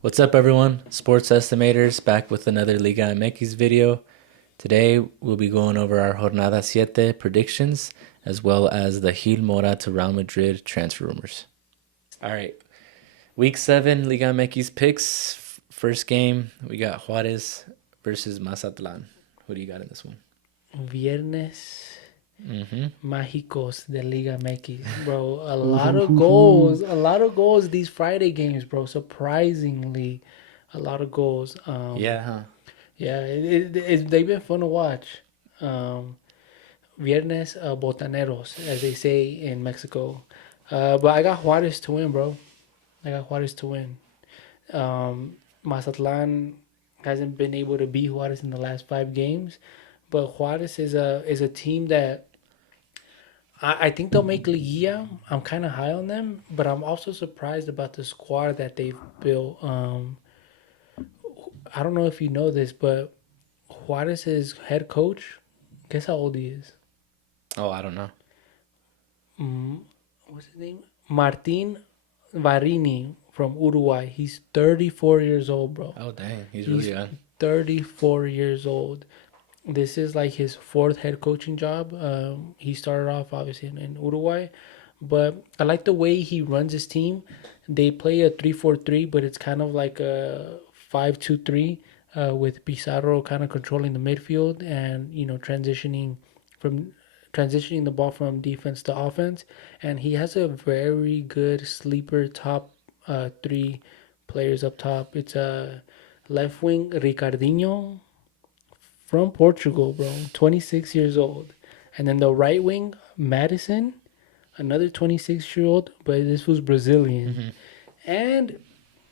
What's up, everyone? Sports Estimators back with another Liga MX video. Today, we'll be going over our Jornada 7 predictions as well as the Gil Mora to Real Madrid transfer rumors. All right, Week 7 Liga MX picks. First game, we got Juarez versus Mazatlan. Who do you got in this one? Viernes Mm-hmm. Mágicos de Liga MX, bro. A lot of goals these Friday games, bro. Surprisingly, a lot of goals. Yeah, huh? Yeah, they've been fun to watch. Um, Viernes Botaneros, as they say in Mexico. But I got Juarez to win, bro. I got Juarez to win. Mazatlan hasn't been able to beat Juarez in the last 5 games, but Juarez is a team that I think they'll make Liguilla. I'm kind of high on them, but I'm also surprised about the squad that they've built. I don't know if you know this, but Juarez's head coach, guess how old he is? Oh, I don't know. Mm, what's his name? Martin Varini from Uruguay. He's 34 years old, bro. Oh, dang. He's really He's young. 34 years old. This is like his fourth head coaching job. He started off obviously in Uruguay, but I like the way he runs his team. They play a 3-4-3, but it's kind of like a 5-2-3 with Pizarro kind of controlling the midfield and from transitioning the ball from defense to offense. And he has a very good sleeper top three players up top. It's a left wing Ricardinho from Portugal, bro, 26 years old. And then the right wing, Madison, another 26-year-old, but this was Brazilian. Mm-hmm. And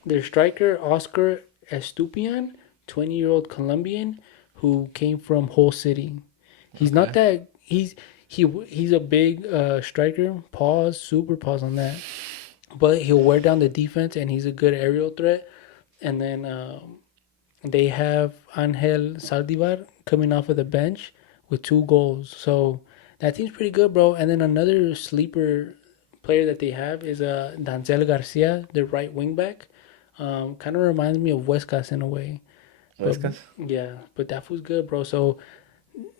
their striker, Oscar Estupian, 20-year-old Colombian who came from Hull City. He's not Okay. that he's a big striker. Super pause on that. But he'll wear down the defense and he's a good aerial threat. And then they have Angel Saldivar coming off of the bench with 2 goals. So that team's pretty good, bro. And then another sleeper player that they have is Danzel Garcia, the right wing back. Kind of reminds me of Huescas in a way. But Wescas? yeah, but that was good, bro. So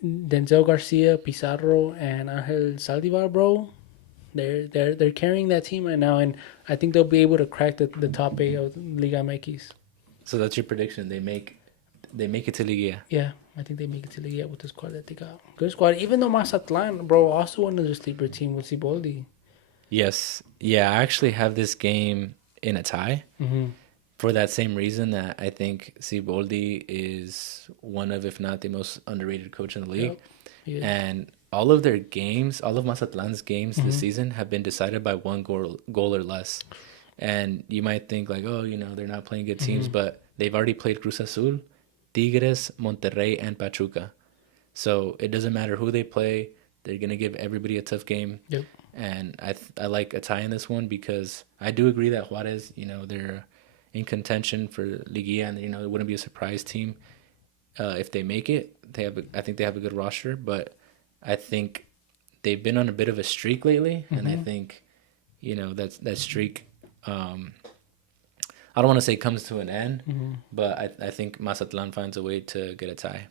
Denzel Garcia, Pizarro, and Angel Saldivar, bro. They're carrying that team right now, and I think they'll be able to crack the top 8 of Liga MX. So that's your prediction. They make it to Liga. Yeah, I think they make it to the with the squad that they got. Good squad. Even though Mazatlan, bro, also another sleeper team with Ciboldi. Yes. Yeah, I actually have this game in a tie Mm-hmm. for that same reason that I think Siboldi is one of, if not the most underrated coach in the league. Yep, he is. And all of their games, all of Mazatlan's games this Mm-hmm. season have been decided by one goal or less. And you might think like, oh, they're not playing good teams, Mm-hmm. but they've already played Cruz Azul, Tigres, Monterrey, and Pachuca. So it doesn't matter who they play; they're gonna give everybody a tough game. Yep. And I like a tie in this one because I do agree that Juarez, they're in contention for Liguilla, and it wouldn't be a surprise team if they make it. I think they have a good roster, but I think they've been on a bit of a streak lately, and I Mm-hmm. think that streak. I don't want to say comes to an end, Mm-hmm. but I think Mazatlan finds a way to get a tie.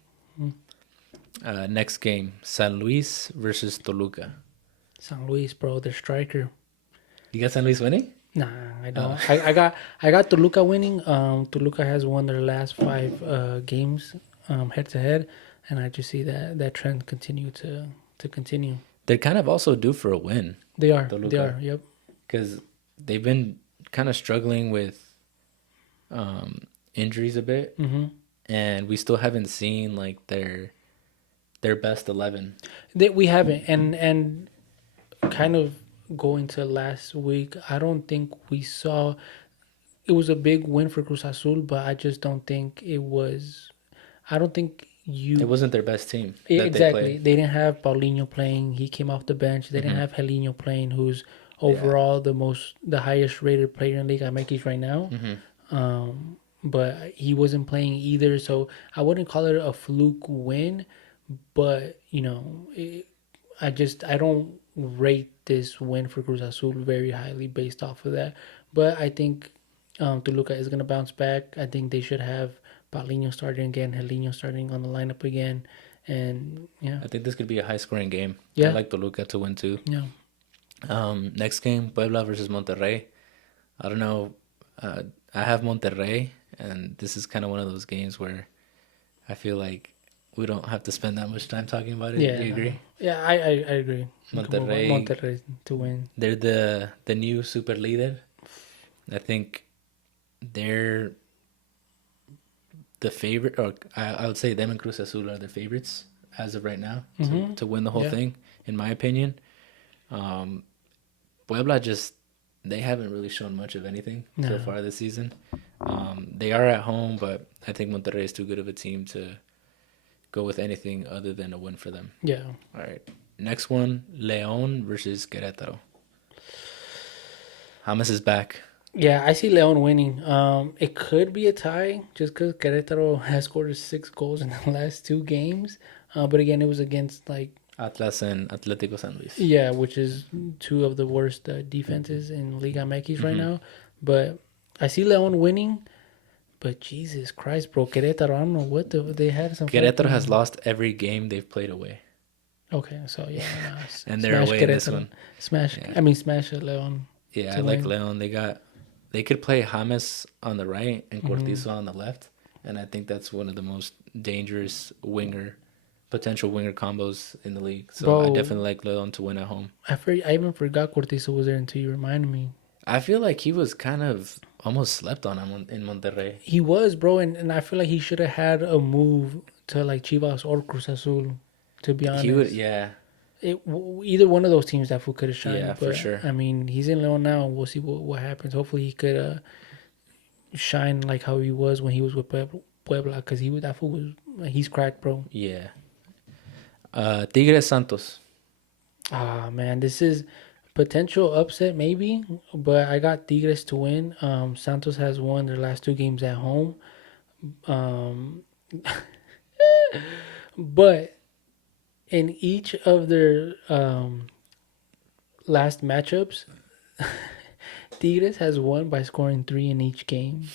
Next game, San Luis versus Toluca. San Luis, bro, their striker. You got San Luis winning? Nah, I Uh, don't. I got Toluca winning. Toluca has won their last 5 games head to head, and I just see that trend continue. they're kind of also due for a win, They are. They Toluca, are. Yep. because they've been kind of struggling with injuries a bit, Mm-hmm. and we still haven't seen like their best 11. We haven't, and kind of going to last week, I don't think we saw. It was a big win for Cruz Azul, but I just don't think it was. I don't think It you wasn't their best team that they exactly. played. They didn't have Paulinho playing. He came off the bench. They didn't Hmm. have Helino playing, who's Yeah. overall the highest rated player in Liga MX right now. Hmm. But he wasn't playing either, so I wouldn't call it a fluke win. But I don't rate this win for Cruz Azul very highly based off of that. But I think Toluca is going to bounce back. I think they should have Paulinho starting again, Helino starting on the lineup again. And yeah. I think this could be a high-scoring game. I Yeah. like Toluca to win too. Yeah. Next game, Puebla versus Monterrey. I don't know. I have Monterrey, and this is kind of one of those games where I feel like we don't have to spend that much time talking about it. Yeah. Do you No. agree? Yeah, I agree. Monterrey, Monterrey to win. they're the new super leader. I think they're the favorite, or I would say them and Cruz Azul are the favorites as of right now to win the whole Yeah. thing, in my opinion. Puebla just they haven't really shown much of anything so No. far this season. They are at home, but I think Monterrey is too good of a team to go with anything other than a win for them. Yeah. All right. Next one, León versus Querétaro. James is back. Yeah, I see Leon winning. It could be a tie just because Querétaro has scored 6 goals in the last 2 games. But again, it was against like Atlas and Atlético San Luis. yeah, which is two of the worst defenses in Liga MX right now. But I see Leon winning. But Jesus Christ, bro, Querétaro, I don't know what they had some. Querétaro has lost every game they've played away. Okay, so yeah, And they're away in this one. Smash. Yeah. I mean, smash Leon. Yeah, to I like win. León. They could play James on the right and Cortizo on the left, and I think that's one of the most dangerous potential winger combos in the league. So Bro, I definitely like León to win at home. I even forgot Cortizo was there until you reminded me. I feel like he was kind of almost slept on in Monterrey. He was, bro, and I feel like he should have had a move to like Chivas or Cruz Azul. To be honest, He would, yeah. Either one of those teams that fool could have shined. Yeah, but, for sure. I mean, he's in Leon now. We'll see what happens. Hopefully, he could shine like how he was when he was with Puebla, because that fool was he's cracked, bro. Yeah. Tigres Santos. Ah man, this is potential upset maybe, but I got Tigres to win. Santos has won their last 2 games at home. But in each of their last matchups, Tigres has won by scoring 3 in each game.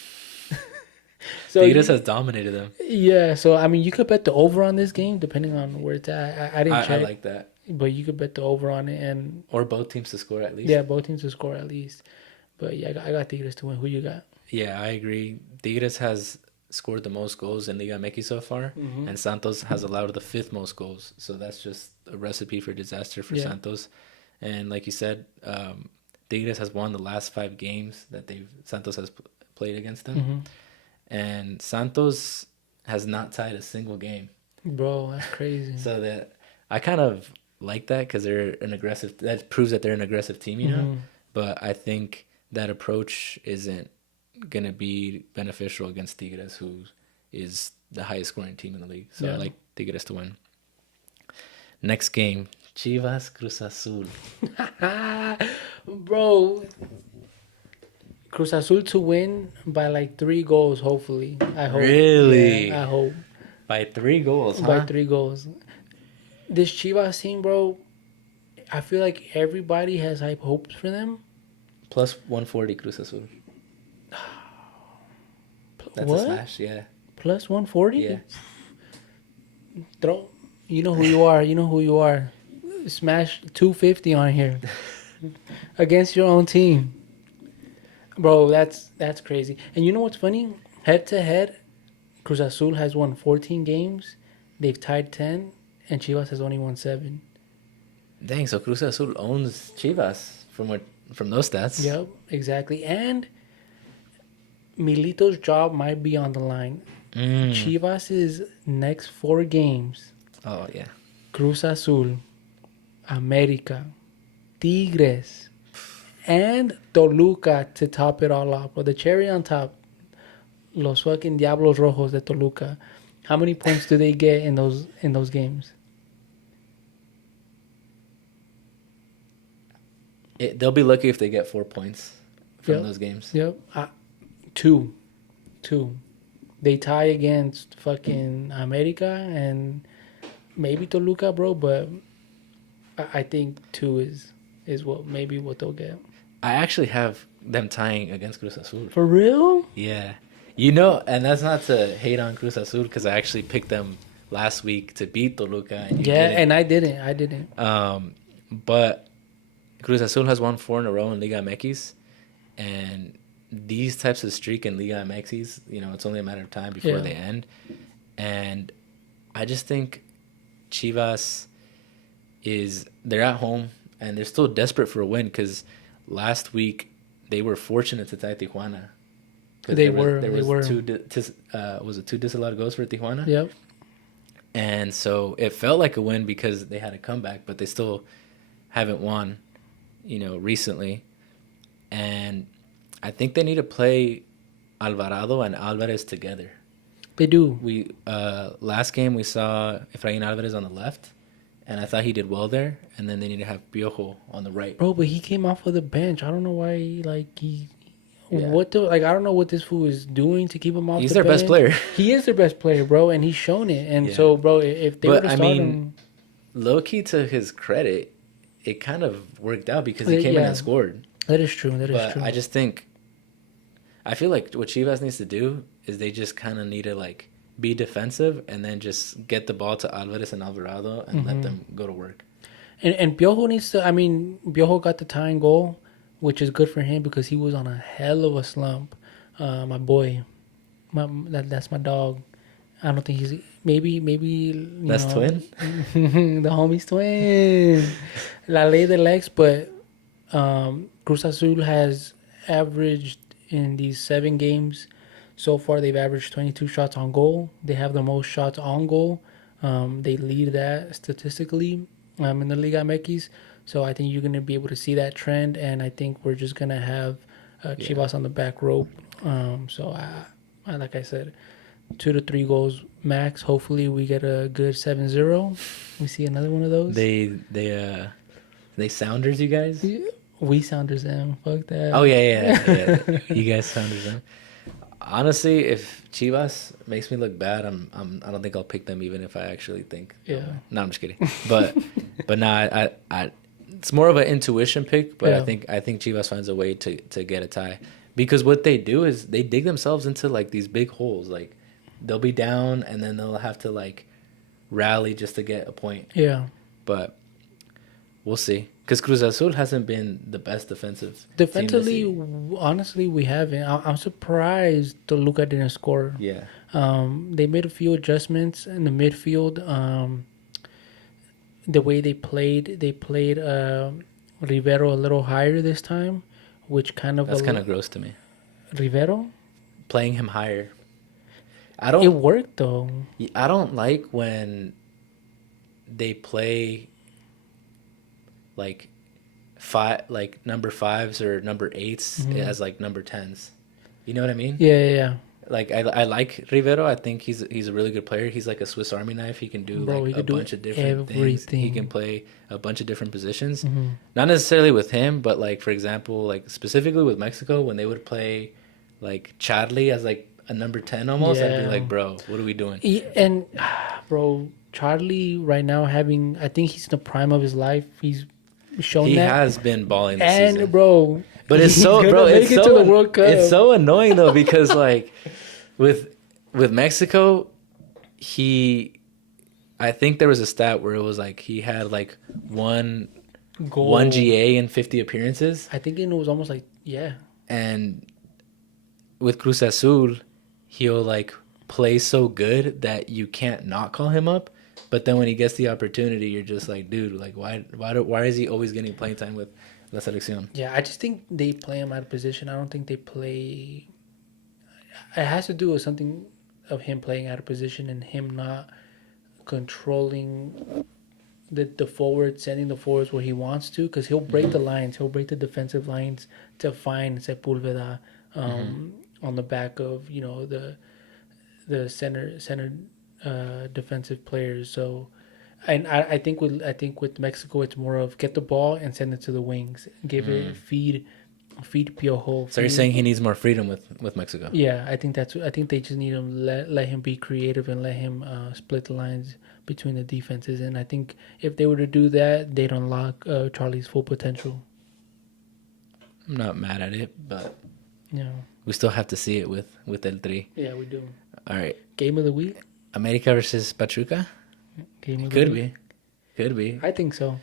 So Tigres has dominated them. yeah, so I mean, you could bet the over on this game depending on where it's at. I didn't check. I like that. But you could bet the over on it, and Or both teams to score at least. yeah, both teams to score at least. But yeah, I got Tigres to win. Who you got? Yeah, I agree. Tigres has scored the most goals in Liga MX so far, and Santos has allowed the 5th most goals. So that's just a recipe for disaster for Santos. And like you said, Tigres has won the last 5 games that Santos has played against them, and Santos has not tied a single game. Bro, that's crazy. So that I kind of like that because they're an aggressive. That proves that they're an aggressive team, you know. But I think that approach isn't gonna be beneficial against Tigres, who is the highest scoring team in the league. So I like Tigres to win. Next game, Chivas Cruz Azul. Bro, Cruz Azul to win by like 3 goals, hopefully. I hope. Really? Yeah, I hope. By 3 goals, huh? By 3 goals. This Chivas team, bro, I feel like everybody has high hopes for them. Plus 140 Cruz Azul. That's What? a smash, yeah. Plus 140? Yeah. Throw. You know who you are. You know who you are. Smash 250 on here. Against your own team. Bro, that's crazy. And you know what's funny? Head to head, Cruz Azul has won 14 games. They've tied 10, and Chivas has only won 7. Dang, so Cruz Azul owns Chivas from those stats. Yep, exactly. And Milito's job might be on the line. Chivas' next 4 games. Oh, yeah. Cruz Azul, America, Tigres, and Toluca to top it all off. But the cherry on top, los fucking Diablos Rojos de Toluca. How many points do they get in those games? They'll be lucky if they get 4 points from those games. Yep. 2. They tie against fucking America and maybe Toluca, bro, but I think 2 is what they'll get. I actually have them tying against Cruz Azul. For real? Yeah. You know, and that's not to hate on Cruz Azul because I actually picked them last week to beat Toluca and you Yeah, didn't. and I didn't. I didn't. But Cruz Azul has won 4 in a row in Liga MX, and these types of streak in Liga MX, you know, it's only a matter of time before Yeah. they end. And I just think Chivas they're at home and they're still desperate for a win because last week they were fortunate to tie Tijuana. Because They there were. was was it two disallowed goals for Tijuana? Yep. And so it felt like a win because they had a comeback, but they still haven't won, you know, recently. And I think they need to play Alvarado and Alvarez together. They do. We last game we saw Efrain Alvarez on the left, and I thought he did well there. And then they need to have Piojo on the right. Bro, but he came off of the bench. I don't know why, he... Yeah. I don't know what this fool is doing to keep him off He's the their bench. best player. He is their best player, bro, and he's shown it. And Yeah. so, bro, if they were But to I start mean, him... low key to his credit, it kind of worked out because he came in Yeah. and scored. That is true. That is But true. I just think, I feel like what Chivas needs to do is they just kind of need to like be defensive and then just get the ball to Alvarez and Alvarado and let them go to work. And Piojo needs to... I mean, Piojo got the tying goal, which is good for him because he was on a hell of a slump. My boy. That's my dog. I don't think he's... Maybe... That's twin? The homie's twin. La ley del ex, but Cruz Azul has averaged in these 7 games so far, they've averaged 22 shots on goal. They have the most shots on goal. They lead that statistically in the Liga MX. So I think you're going to be able to see that trend, and I think we're just going to have Chivas on the back rope. So I like I said, 2 to 3 goals max. Hopefully we get a good 7-0. We see another one of those. They Sounders, you guys? We Sounders them. Fuck that. Oh yeah. You guys Sounders them. Honestly, if Chivas makes me look bad, I don't think I'll pick them even if I actually think. Yeah. No, I'm just kidding. But nah, I it's more of an intuition pick. But Yeah. I think Chivas finds a way to get a tie because what they do is they dig themselves into like these big holes. Like they'll be down and then they'll have to like rally just to get a point. Yeah. But we'll see. Because Cruz Azul hasn't been the best defensive. Defensively, team this honestly, we haven't. I'm surprised Toluca didn't score. year. Yeah. They made a few adjustments in the midfield. The way they played Rivero a little higher this time, which kind of... That's kind of gross to me. Rivero? Playing him higher. It worked, though. I don't like when they play like number 5s or number 8s as like number 10s. You know what I mean? Yeah. Like I like Rivero. I think he's a really good player. He's like a Swiss Army knife. He can do Bro, he like a could do bunch of different things. everything. He can play a bunch of different positions. Not necessarily with him, but like for example, like specifically with Mexico when they would play like Charlie as like a number 10 almost, I'd be Yeah. like, bro, what are we doing? And, bro, Charlie right now I think he's in the prime of his life. He's shown He that. has been balling this And, season. bro, But it's he's so, gonna bro, make it's it so, to the World Cup. it's so annoying though because like with Mexico, I think there was a stat where it was like he had like one GA in 50 appearances, I think it was almost like, yeah. and with Cruz Azul, he'll like play so good that you can't not call him up. But then when he gets the opportunity, you're just like, dude, like why is he always getting playing time with La Selección? Yeah, I just think they play him out of position. I don't think they play... It has to do with something of him playing out of position and him not controlling the forward, sending the forwards where he wants to, because he'll break the lines. He'll break the defensive lines to find Sepulveda on the back of, you know, the center defensive players. So, and I think with Mexico, it's more of get the ball and send it to the wings, give it feed Piojo. So you're saying he needs more freedom with Mexico? Yeah, I think they just need him let him be creative and let him split the lines between the defenses. And I think if they were to do that, they'd unlock Charlie's full potential. I'm not mad at it, but Yeah. we still have to see it with El Tri. Yeah, we do. All right, Game of the week? America versus Pachuca. Game It of the could week? be, could be. I think so.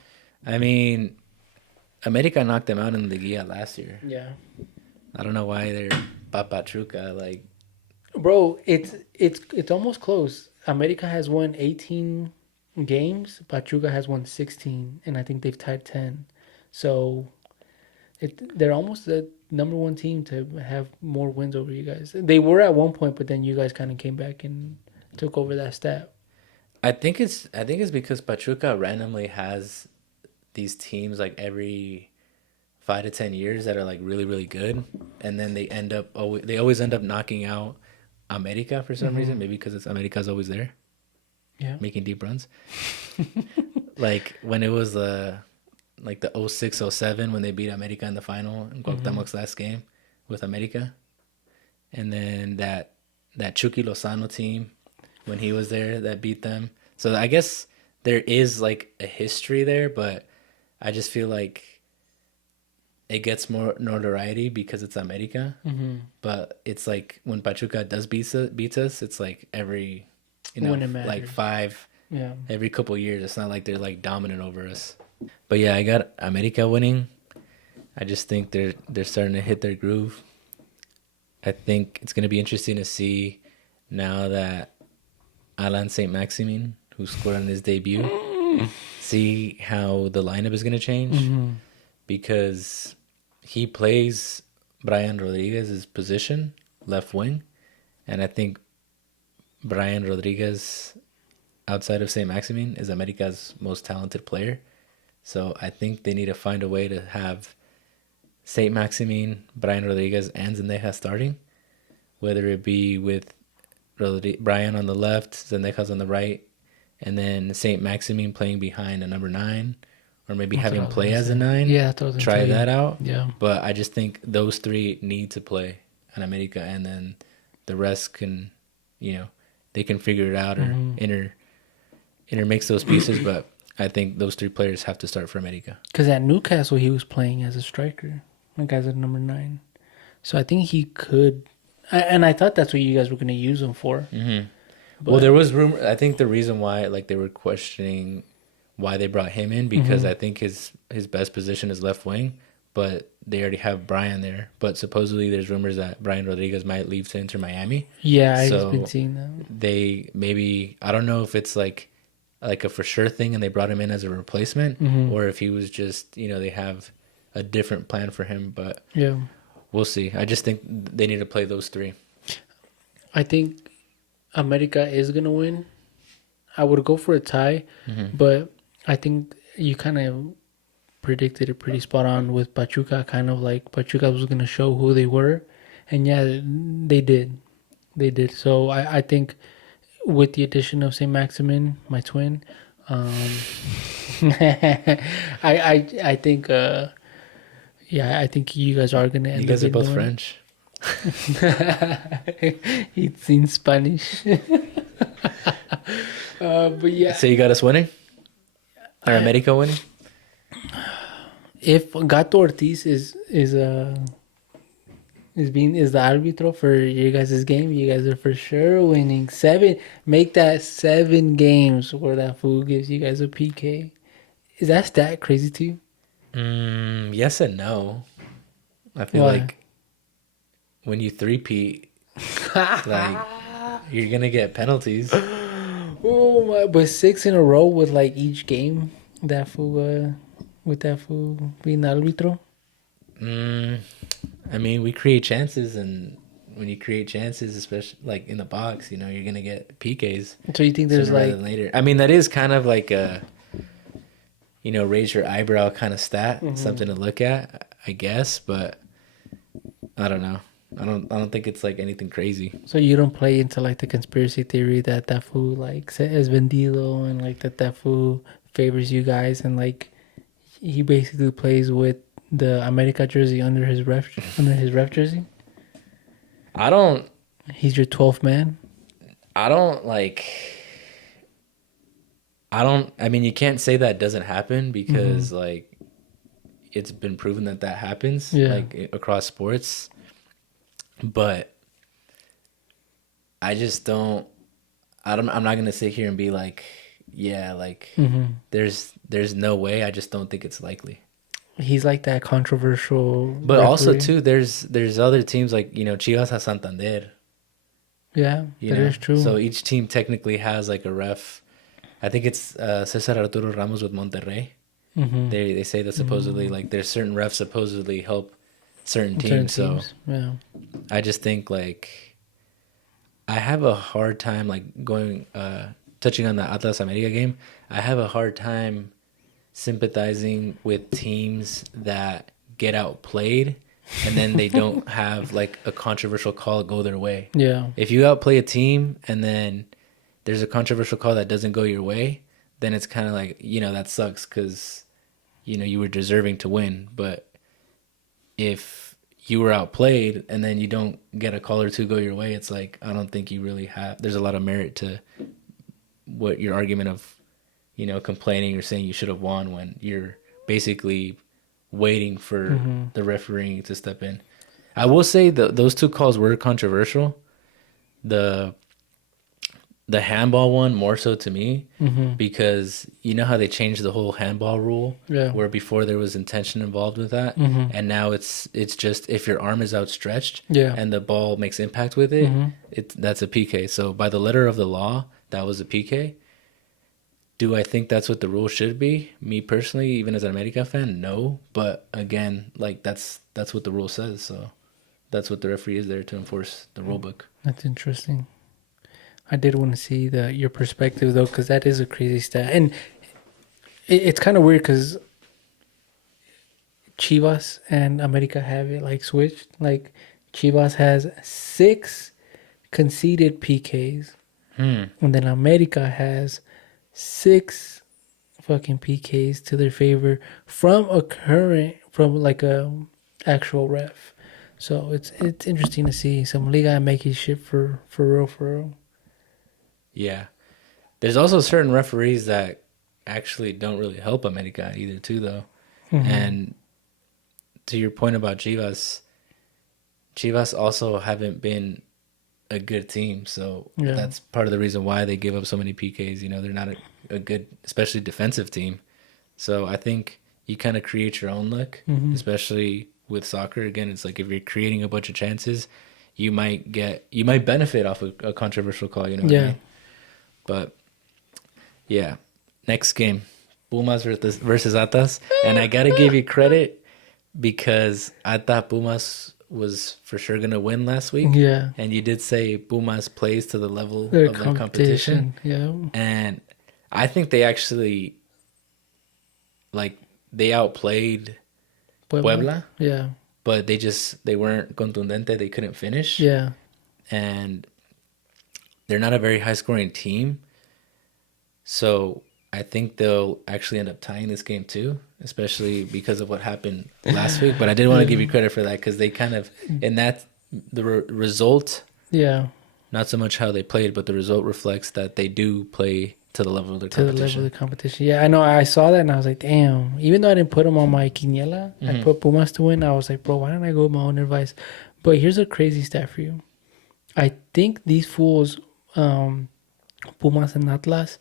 I mean, America knocked them out in the Guia last year. Yeah. I don't know why they're Pachuca. Like, Bro, it's almost close. America has won 18 games. Pachuca has won 16, and I think they've tied 10. So they're almost the number one team to have more wins over you guys. They were at one point, but then you guys kind of came back and took over that stat. I think it's because Pachuca randomly has these teams like every 5 to 10 years that are like really really good, and then they always end up knocking out America for some reason. Maybe because it's America's always there Yeah. making deep runs. Like when it was the 06-07 when they beat America in the final in Cuauhtémoc's last game with America, and then that Chucky Lozano team when he was there that beat them. So I guess there is like a history there, but I just feel like it gets more notoriety because it's America. But it's like when Pachuca does beats us, it's like every When it like matters. five Yeah. every couple years. It's not like they're like dominant over us. But yeah, I got America winning. I just think they're starting to hit their groove. I think it's gonna be interesting to see now that Alan Saint Maximin, who scored on his debut, see how the lineup is gonna change because he plays Brian Rodriguez's position, left wing, and I think Brian Rodriguez, outside of Saint Maximin, is America's most talented player. So I think they need to find a way to have Saint Maximin, Brian Rodriguez, and Zendeja starting, whether it be with Brian on the left, Zendeja's on the right, and then Saint Maximin playing behind a number 9, or maybe That's have what I him was play gonna as a say. 9. Yeah, that's what I was gonna Try tell you. that out. Yeah. But I just think those three need to play in America, and then the rest can, they can figure it out or intermix those pieces. But I think those three players have to start for America. Because at Newcastle, he was playing as a striker, like as a number 9. So I think he could. And I thought that's what you guys were going to use him for. Well, there was rumor. I think the reason why, like, they were questioning why they brought him in because I think his best position is left wing, but they already have Brian there. But supposedly there's rumors that Brian Rodriguez might leave to Inter Miami. Yeah, I've So been seeing that. they maybe, I don't know if it's like a for sure thing and they brought him in as a replacement, or if he was just they have a different plan for him. But Yeah. we'll see. I just think they need to play those three. I think America is going to win. I would go for a tie, but I think you kind of predicted it pretty spot on with Pachuca. Kind of like Pachuca was going to show who they were. And yeah, they did. They did. So I think with the addition of St. Maximin, my twin, I think I think you guys are gonna end You guys are up both getting French. He's in Spanish. But yeah, So you got us winning? Or America winning? if Gato Ortiz is the arbitro for you guys' game, you guys are for sure winning. Make that 7 games where that fool gives you guys a PK. Is that stat crazy to you? Yes and no. I feel Why? like when you three-peat, like, you're going to get penalties. Oh my! But 6 in a row with like each game, that fool with that fool being the arbitro. I mean, we create chances, and when you create chances, especially like in the box, you're going to get PKs So you think there's sooner rather like than later. I mean, that is kind of like a, raise your eyebrow kind of stat, something to look at, I guess, but I don't know. I don't think it's like anything crazy. so you don't play into like the conspiracy theory that fool like is vendido and like that fool favors you guys and like he basically plays with the America jersey under his ref jersey. I don't He's your 12th man. I don't like. I mean, you can't say that doesn't happen because, like, it's been proven that happens Yeah. like across sports, but I just don't. I'm not gonna sit here and be like, yeah, like Mm-hmm. there's no way. I just don't think it's likely. He's like that controversial But also referee. too, there's other teams like Chivas has Santander, Yeah, that is true. so each team technically has like a ref. I think it's Cesar Arturo Ramos with Monterrey. Mm-hmm. They say that supposedly like there's certain refs supposedly help certain Certain teams. So teams. Yeah. I just think like I have a hard time like going touching on the Atlas America game. I have a hard time sympathizing with teams that get outplayed and then they don't have like a controversial call go their way. Yeah. If you outplay a team and then there's a controversial call that doesn't go your way, then it's kind of like, that sucks because, you were deserving to win. But if you were outplayed and then you don't get a call or two go your way, it's like, I don't think you really have, there's a lot of merit to what your argument of, complaining or saying you should have won when you're basically waiting for the referee to step in. I will say those two calls were controversial. The handball one more so to me because you know how they changed the whole handball rule Yeah. where before there was intention involved with that and now it's just if your arm is outstretched Yeah. and the ball makes impact with it, that's a PK. So by the letter of the law, that was a PK. Do I think that's what the rule should be? Me personally, even as an America fan, no. But again, like that's what the rule says. So that's what the referee is there to enforce the rule book. That's interesting. I did want to see your perspective though, because that is a crazy stat, and it's kind of weird because Chivas and America have it like switched. Like Chivas has 6 conceded PKs, and then America has 6 fucking PKs to their favor from like a actual ref. So it's interesting to see some Liga MX shit for real. Yeah. There's also certain referees that actually don't really help America either too though. And to your point about Chivas also haven't been a good team. So Yeah. that's part of the reason why they give up so many PKs. They're not a good, especially defensive team. So I think you kind of create your own luck, especially with soccer. Again, it's like if you're creating a bunch of chances, you might benefit off a controversial call, you know what I mean? But yeah, next game, Pumas versus Atlas, and I gotta give you credit because I thought Pumas was for sure gonna win last week. Yeah. And you did say Pumas plays to the level Their of their competition. Yeah. And I think they actually they outplayed Puebla, Yeah. but they weren't contundente. They couldn't finish. Yeah. And they're not a very high scoring team. So I think they'll actually end up tying this game too, especially because of what happened last week. But I did want to give you credit for that because they kind of, in that, the result, Yeah. not so much how they played, but the result reflects that they do play to the level of their competition. Yeah, I know. I saw that and I was like, damn. Even though I didn't put them on my quiniela, I put Pumas to win. I was like, bro, why don't I go with my own advice? But here's a crazy stat for you. I think these fools, Pumas and Atlas,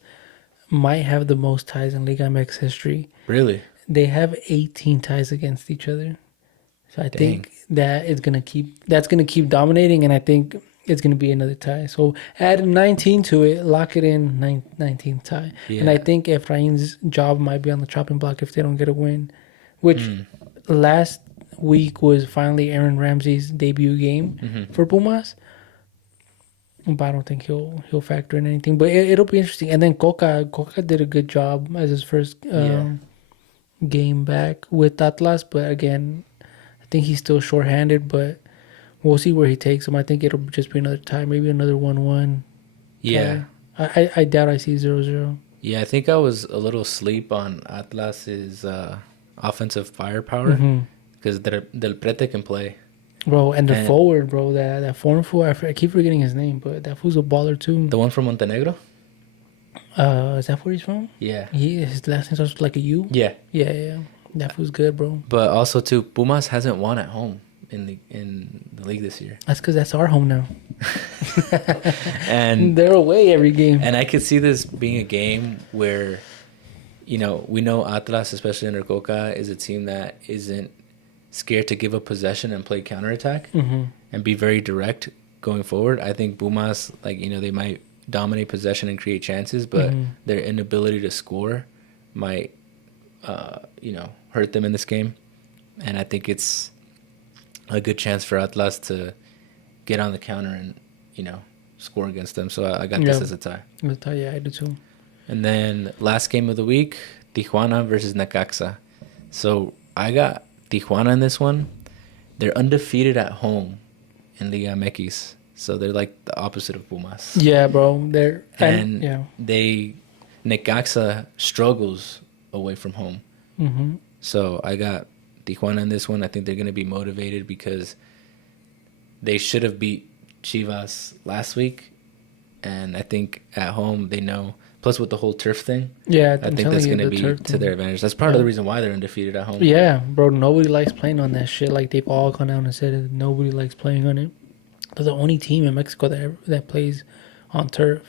might have the most ties in Liga MX history. Really? They have 18 ties against each other. So I think that's gonna keep dominating, and I think it's gonna be another tie. So add 19 to it, lock it in 19 tie. Yeah. And I think Efrain's job might be on the chopping block if they don't get a win. Which last week was finally Aaron Ramsey's debut game for Pumas. But I don't think he'll factor in anything. But it'll be interesting. And then Coca did a good job as his first game back with Atlas. But again, I think he's still shorthanded. But we'll see where he takes him. I think it'll just be another tie, maybe another 1-1. Yeah. I doubt I see 0-0. Yeah, I think I was a little sleep on Atlas's offensive firepower because Del Prete can play. Bro, and the forward, bro, that foreign forward, I keep forgetting his name, but that fool's a baller too. The one from Montenegro? Is that where he's from? Yeah. His last name starts with like a U? Yeah. Yeah. That was good, bro. But also too, Pumas hasn't won at home in the league this year. That's because that's our home now. And They're away every game. and I could see this being a game where, we know Atlas, especially under Coca, is a team that isn't scared to give up possession and play counterattack and be very direct going forward. I think Pumas, they might dominate possession and create chances, but their inability to score might, hurt them in this game. And I think it's a good chance for Atlas to get on the counter and, score against them. So I got this as a tie. Yeah, I do too. And then last game of the week, Tijuana versus Necaxa. So I got Tijuana in this one. They're undefeated at home in Liga MX. So they're like the opposite of Pumas. Yeah, bro. Necaxa struggles away from home. Mm-hmm. So I got Tijuana in this one. I think they're going to be motivated because they should have beat Chivas last week. And I think at home they know. Plus with the whole turf thing. Yeah, I think that's going to be to their advantage. That's part of the reason why they're undefeated at home. Yeah, bro. Nobody likes playing on that shit. Like, they've all gone out and said it. Nobody likes playing on it. They're the only team in Mexico that plays on turf.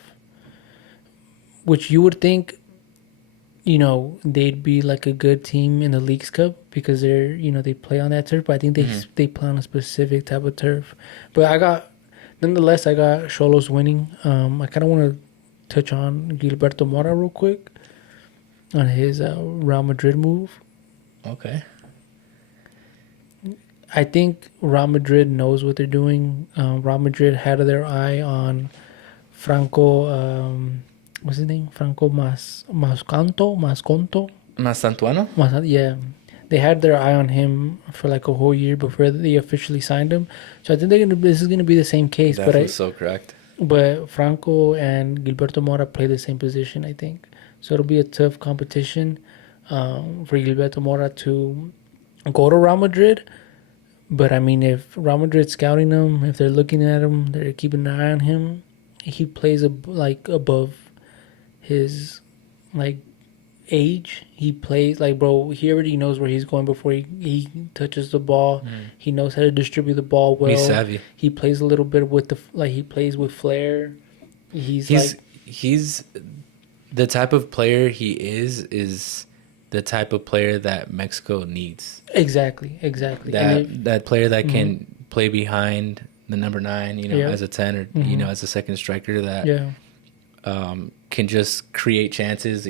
Which you would think, they'd be like a good team in the Leagues Cup because they play on that turf. But I think they play on a specific type of turf. But nonetheless, I got Xolos winning. I kind of want to touch on Gilberto Mora real quick on his Real Madrid move. Okay. I think Real Madrid knows what they're doing. Real Madrid had their eye on Franco. What's his name? Franco Masconto. Masantuano? Yeah, they had their eye on him for like a whole year before they officially signed him. So I think this is gonna be the same case. That was so correct. But Franco and Gilberto Mora play the same position, I think. So it'll be a tough competition for Gilberto Mora to go to Real Madrid. But, I mean, if Real Madrid's scouting him, if they're looking at him, they're keeping an eye on him, he plays above his, age. He plays, bro, he already knows where he's going before he touches the ball. He knows how to distribute the ball well. He's savvy. He plays a little bit with he plays with flair. He's the type of player he is the type of player that Mexico needs. Exactly. That player that can play behind the number 9, as a 10 or, as a second striker that can just create chances,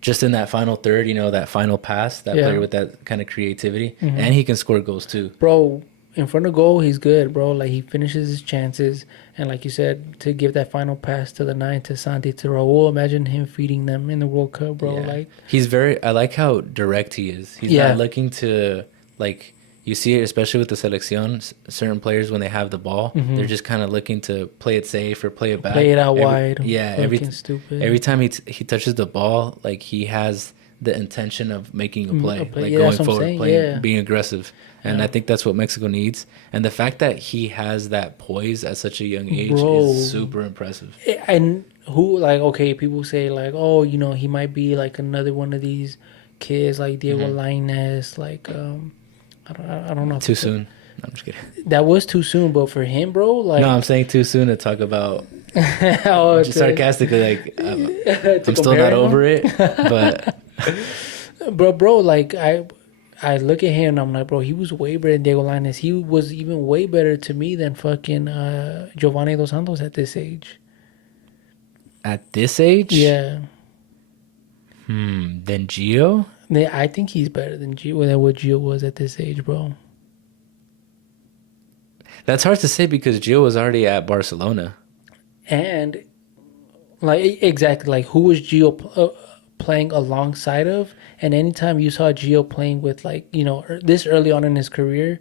just in that final third, that final pass, that player with that kind of creativity. And he can score goals too. Bro, in front of goal, he's good, bro. Like, he finishes his chances. And like you said, to give that final pass to the 9, to Santi, to Raul, imagine him feeding them in the World Cup, bro. Yeah. I like how direct he is. He's not looking to, you see it, especially with the selección, certain players, when they have the ball, they're just kind of looking to play it safe or play it back. Play it out wide. Yeah. Every time he touches the ball, he has the intention of making a play. Going forward, being aggressive. And I think that's what Mexico needs. And the fact that he has that poise at such a young age is super impressive. And people say, oh, he might be another one of these kids like Diego Lainez, I don't know. Too soon. No, I'm just kidding. That was too soon, but for him, bro, No, I'm saying too soon to talk about... just sarcastically, I'm still not over it, but... Bro, I look at him and I'm like, bro, he was way better than Diego Lainez. He was even way better to me than fucking Giovanni Dos Santos at this age. At this age? Yeah. Than Gio? I think he's better than what Gio was at this age, bro. That's hard to say because Gio was already at Barcelona. And, exactly, who was Gio playing alongside of? And anytime you saw Gio playing with, this early on in his career,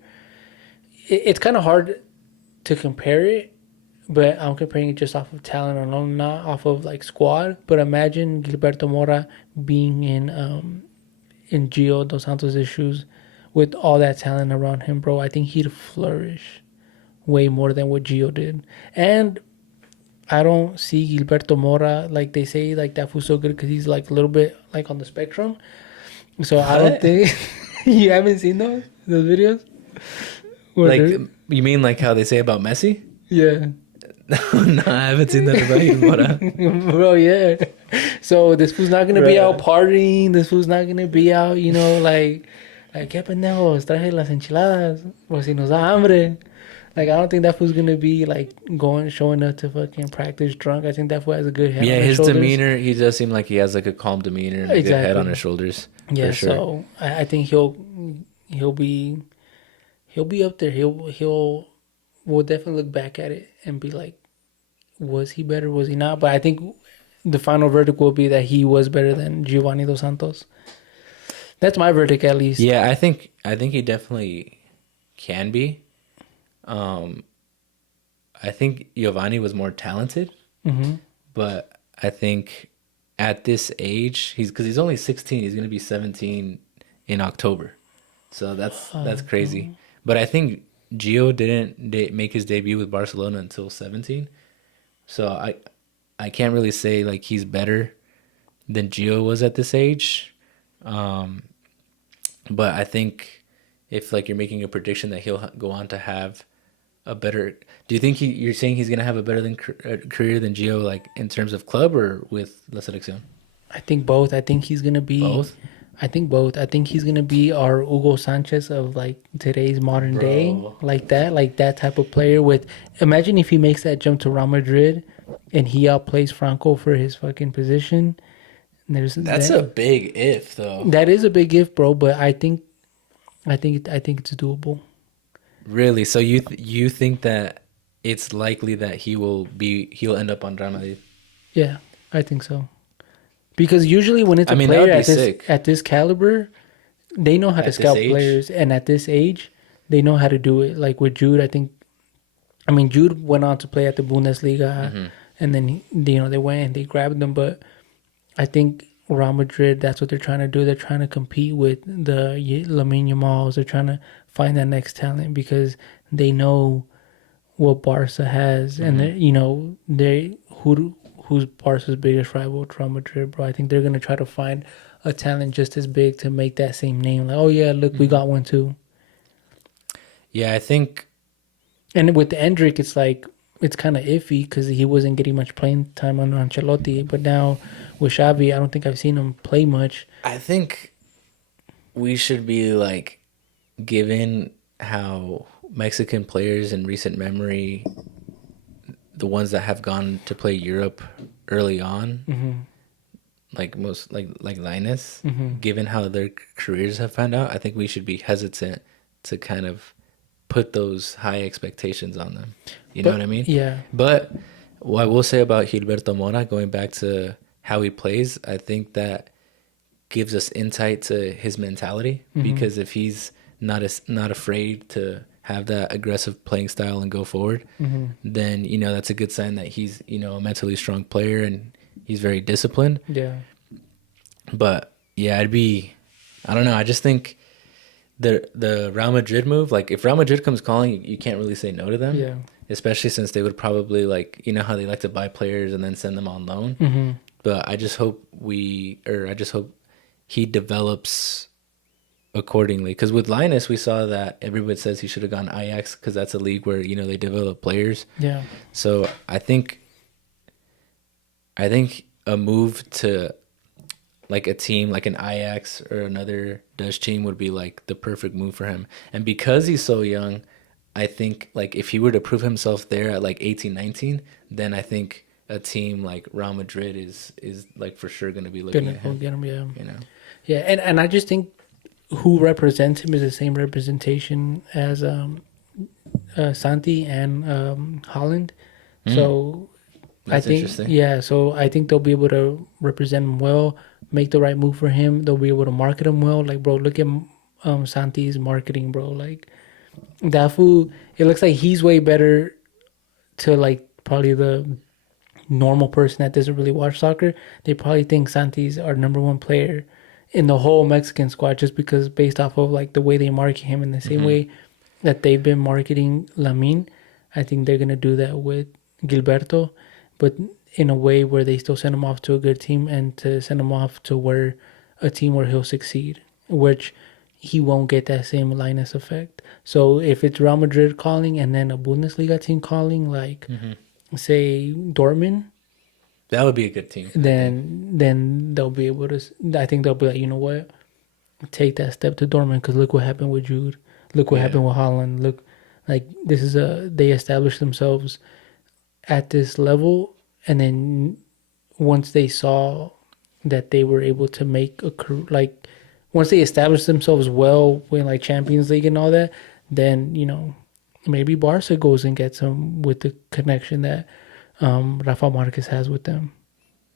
it's kind of hard to compare it, but I'm comparing it just off of talent alone, not off of, squad. But imagine Gilberto Mora being in Gio Dos Santos' shoes with all that talent around him, bro. I think he'd flourish way more than what Gio did. And I don't see Gilberto Mora like they say like that fool's so good because he's like a little bit like on the spectrum. So I don't What? think you haven't seen those videos. Where Like, they're- you mean like how they say about Messi? yeah, No, I haven't seen that about Mora. bro, yeah. So this fool's not gonna be out Bruh. partying. This fool's not gonna be out, like qué pendejos, traje las enchiladas, por si nos da hambre. Like I don't think that fool's gonna be like going showing up to fucking practice drunk. I think that fool has a good head on Yeah, his his shoulders. demeanor, he does seem like he has like a calm demeanor and a good head on his Exactly. shoulders, for Yeah. sure. So I think he'll be he'll be up there. He'll we'll definitely look back at it and be like, was he better? Was he not? But I think the final verdict will be that he was better than Giovanni Dos Santos. That's my verdict, at least. Yeah, I think he definitely can be. Um, I think Giovanni was more talented, Hmm. but I think at this age, because he's only 16, he's gonna be 17 in October, so that's crazy. But I think Gio didn't make his debut with Barcelona until 17, so I can't really say like he's better than Gio was at this age. Um, but I think if like you're making a prediction that he'll go on to have a better, do you think you're saying he's gonna have a better than career than Gio, like in terms of club or with La Selección? I think both. I think he's gonna be. Both, I think both. I think he's gonna be our Hugo Sanchez of like today's modern day, bro. like that type of player. With imagine if he makes that jump to Real Madrid, and he outplays Franco for his fucking position. There's That's a big if, though. that is a big gift, bro. But I think it's doable. Really? So you think that it's likely that he'll end up on Real Madrid? Yeah, I think so. Because usually when it's I a mean, that player would be sick at this caliber, they know how to at this scout age. players, and at this age, they know how to do it. Like with Jude, I mean, Jude went on to play at the Bundesliga, Hmm. and then they went and they grabbed them. But I think Real Madrid, that's what they're trying to do. They're trying to compete with the Lamine Yamals. They're trying to find that next talent because they know what Barca has, and Hmm. they who's Barca's biggest rival, Real Madrid, bro. I think they're gonna try to find a talent just as big to make that same name. Like, oh yeah, look, we Hmm. got one too. Yeah, I think. And with Endrick, it's like it's kind of iffy because he wasn't getting much playing time on Ancelotti. But now with Xavi, I don't think I've seen him play much. I think we should be like, given how Mexican players in recent memory, the ones that have gone to play Europe early on, Hmm. like most like Linus, Hmm. given how their careers have found out, I think we should be hesitant to kind of put those high expectations on them. You know what But I mean? yeah, But what I will say about Gilberto Mora, going back to how he plays, I think that gives us insight to his mentality, hmm, because if he's not afraid to have that aggressive playing style and go forward, hmm, then that's a good sign that he's a mentally strong player and he's very disciplined. yeah, But yeah, I don't know. I just think the Real Madrid move, like if Real Madrid comes calling, you can't really say no to them, yeah, especially since they would probably, like, how they like to buy players and then send them on loan. hmm, But I just hope he develops accordingly. Because with Linus, we saw that everybody says he should have gone Ajax because that's a league where they develop players. yeah, So I think a move to like a team like an Ajax or another Dutch team would be like the perfect move for him. And because he's so young, I think like if he were to prove himself there at like 18, 19, then I think a team like Real Madrid is like for sure going to be looking gonna at go him, get him. Yeah, you know. yeah, and I just think who represents him is the same representation as Santi and Holland. Mm, So I that's think interesting. yeah, so I think they'll be able to represent him well, make the right move for him. They'll be able to market him well. Like bro, look at Santi's marketing, bro. Like that fool, it looks like he's way better to like probably the normal person that doesn't really watch soccer. They probably think Santi's our number one player in the whole Mexican squad just because based off of like the way they market him in the same Hmm. way that they've been marketing Lamine. I think they're gonna do that with Gilberto. but in a way where they still send him off to a good team and to send him off to where a team where he'll succeed, which he won't get that same Linus effect. So if it's Real Madrid calling and then a Bundesliga team calling, like say Dortmund, That would be a good team, I think. then they'll be able to. I think they'll be like, you know what, take that step to Dortmund because look what happened with Jude, look what Yeah. happened with Holland. Look, like this is they established themselves at this level, and then once they saw that they were able to make like once they established themselves well in like Champions League and all that, then maybe Barca goes and gets them with the connection that Rafa Marquez has with them.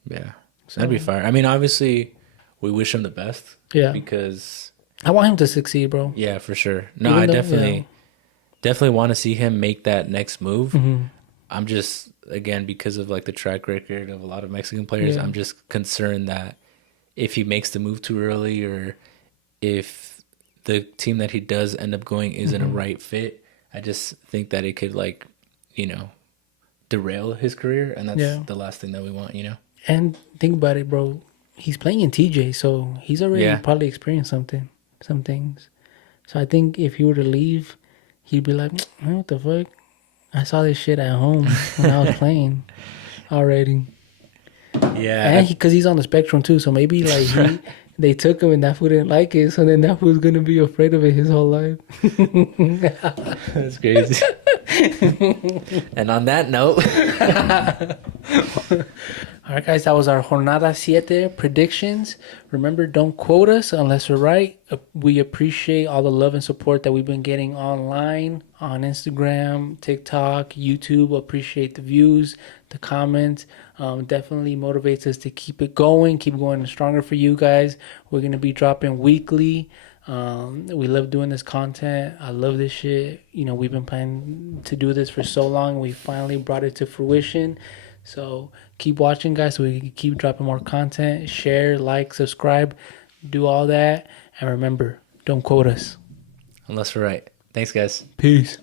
Yeah. So That'd be fire. I mean, obviously, we wish him the best. yeah, Because, I want him to succeed, bro. yeah, for sure. No, Even I though, definitely want to see him make that next move. Mhm. I'm just, again, because of like the track record of a lot of Mexican players, Yeah. I'm just concerned that if he makes the move too early, or if the team that he does end up going isn't a right fit, I just think that it could, like, you know, derail his career, and that's Yeah. the last thing that we want, you know? And think about it, bro. He's playing in TJ, so he's already Yeah. probably experienced some things. So I think if he were to leave, he'd be like, "Man, what the fuck? I saw this shit at home when I was playing already." Yeah. And because he's on the spectrum too, so maybe like they took him and that fool didn't like it, so then that fool's gonna be afraid of it his whole life. That's crazy. And on that note, All right, guys, that was our Jornada Siete predictions. Remember, don't quote us unless we're right. We appreciate all the love and support that we've been getting online, on Instagram, TikTok, YouTube. Appreciate the views, the comments. Definitely motivates us to keep going stronger for you guys. We're going to be dropping weekly. We love doing this content. I love this shit. We've been planning to do this for so long. We finally brought it to fruition. So keep watching, guys, so we can keep dropping more content. Share, like, subscribe, do all that. And remember, don't quote us. unless we're right. Thanks, guys. Peace.